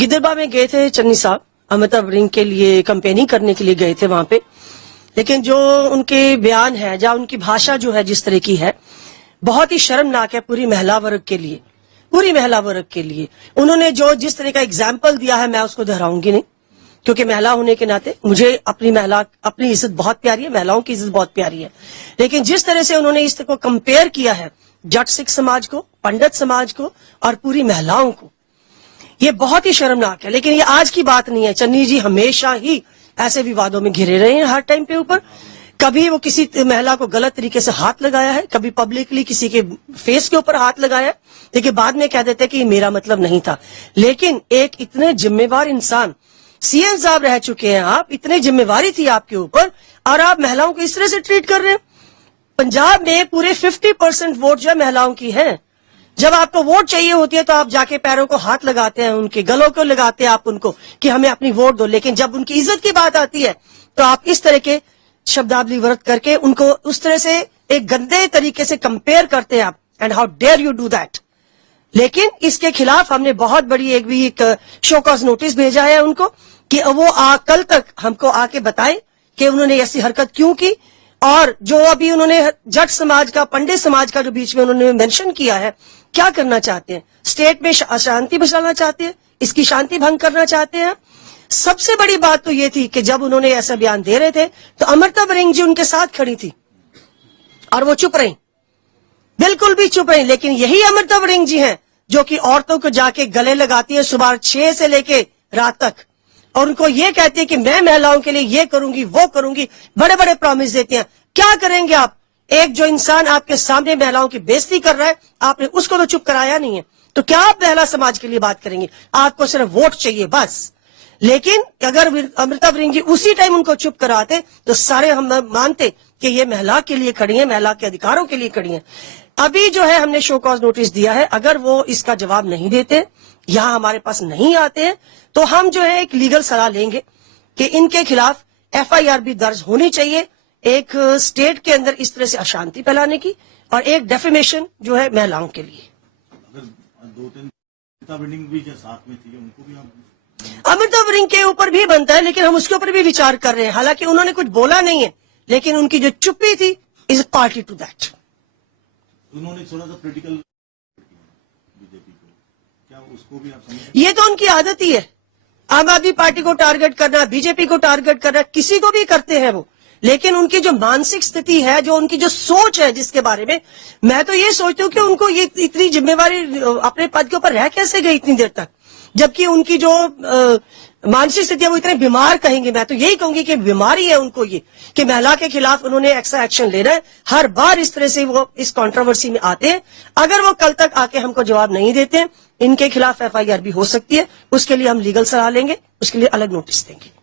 गिद्धरबा में गए थे चन्नी साहब, अमिताभ रिंग के लिए कंपेनिंग करने के लिए गए थे वहां पे। लेकिन जो उनके बयान है या उनकी भाषा जो है जिस तरह की है, बहुत ही शर्मनाक है पूरी महिला वर्ग के लिए, पूरी महिला वर्ग के लिए। उन्होंने जो जिस तरह का एग्जाम्पल दिया है, मैं उसको दोहराऊंगी नहीं, क्योंकि महिला होने के नाते मुझे अपनी इज्जत बहुत प्यारी है, महिलाओं की इज्जत बहुत प्यारी है। लेकिन जिस तरह से उन्होंने इस तरह को कंपेयर किया है जट सिख समाज को, पंडित समाज को और पूरी महिलाओं को, ये बहुत ही शर्मनाक है। लेकिन ये आज की बात नहीं है। चन्नी जी हमेशा ही ऐसे विवादों में घिरे रहे हैं हर टाइम पे ऊपर। कभी वो किसी महिला को गलत तरीके से हाथ लगाया है, कभी पब्लिकली किसी के फेस के ऊपर हाथ लगाया, लेकिन बाद में कह देते कि ये मेरा मतलब नहीं था। लेकिन एक इतने जिम्मेवार इंसान, सीएम साहब रह चुके हैं आप, इतनी जिम्मेवारी थी आपके ऊपर और आप महिलाओं को इस तरह से ट्रीट कर रहे हैं। पंजाब में पूरे 50% वोट जो है महिलाओं की है। जब आपको वोट चाहिए होती है तो आप जाके पैरों को हाथ लगाते हैं, उनके गलों को लगाते हैं आप उनको कि हमें अपनी वोट दो। लेकिन जब उनकी इज्जत की बात आती है तो आप इस तरह के शब्दावली वर्त करके उनको उस तरह से एक गंदे तरीके से कंपेयर करते हैं आप। And how dare you do that. लेकिन इसके खिलाफ हमने बहुत बड़ी एक शो कॉज नोटिस भेजा है उनको कि वो कल तक हमको आके बताए कि उन्होंने ऐसी हरकत क्यों की। और जो अभी उन्होंने जट समाज का, पंडित समाज का जो बीच में उन्होंने मेंशन किया है, क्या करना चाहते हैं? स्टेट में अशांति बचाना चाहते हैं, इसकी शांति भंग करना चाहते हैं। सबसे बड़ी बात तो ये थी कि जब उन्होंने ऐसा बयान दे रहे थे तो अमृता रिंग जी उनके साथ खड़ी थी और वो चुप रही, बिल्कुल भी चुप रही। लेकिन यही अमृता रिंग जी हैं जो कि औरतों को जाके गले लगाती है सुबह 6 से लेके रात तक, और उनको ये कहती है कि मैं महिलाओं के लिए ये करूंगी वो करूंगी, बड़े बड़े प्रॉमिस देती हैं। क्या करेंगे आप? एक जो इंसान आपके सामने महिलाओं की बेइज्जती कर रहा है, आपने उसको तो चुप कराया नहीं है, तो क्या आप महिला समाज के लिए बात करेंगे? आपको सिर्फ वोट चाहिए बस। लेकिन अगर अमृता रिंग जी उसी टाइम उनको चुप कराते तो सारे हम मानते कि ये महिला के लिए खड़ी है, महिला के अधिकारों के लिए खड़ी है। अभी जो है हमने शो कॉज नोटिस दिया है, अगर वो इसका जवाब नहीं देते, यहां हमारे पास नहीं आते हैं, तो हम जो है एक लीगल सलाह लेंगे कि इनके खिलाफ एफआईआर भी दर्ज होनी चाहिए, एक स्टेट के अंदर इस तरह से अशांति फैलाने की, और एक डेफेमेशन जो है महिलाओं के लिए। अमृता रिंग के ऊपर भी बनता है, लेकिन हम उसके ऊपर भी विचार कर रहे हैं। हालांकि उन्होंने कुछ बोला नहीं है, लेकिन उनकी जो चुप्पी थी इज पार्टी टू दैट। उन्होंने थोड़ा सा पॉलिटिकल बीजेपी को, क्या उसको भी आप समझ? ये तो उनकी आदत ही है, आम आदमी पार्टी को टारगेट करना, बीजेपी को टारगेट करना, किसी को भी करते हैं वो। लेकिन उनकी जो मानसिक स्थिति है, जो उनकी जो सोच है जिसके बारे में, मैं तो ये सोचती हूँ कि उनको ये इतनी जिम्मेवारी अपने पद के ऊपर रह कैसे गई इतनी देर तक, जबकि उनकी जो मानसिक स्थिति है वो इतने बीमार कहेंगे, मैं तो यही कहूंगी कि बीमारी है उनको ये, कि महिला के खिलाफ उन्होंने ऐसा एक्शन लेना है। हर बार इस तरह से वो इस कंट्रोवर्सी में आते हैं। अगर वो कल तक आके हमको जवाब नहीं देते, इनके खिलाफ एफआईआर भी हो सकती है। उसके लिए हम लीगल सलाह लेंगे, उसके लिए अलग नोटिस देंगे।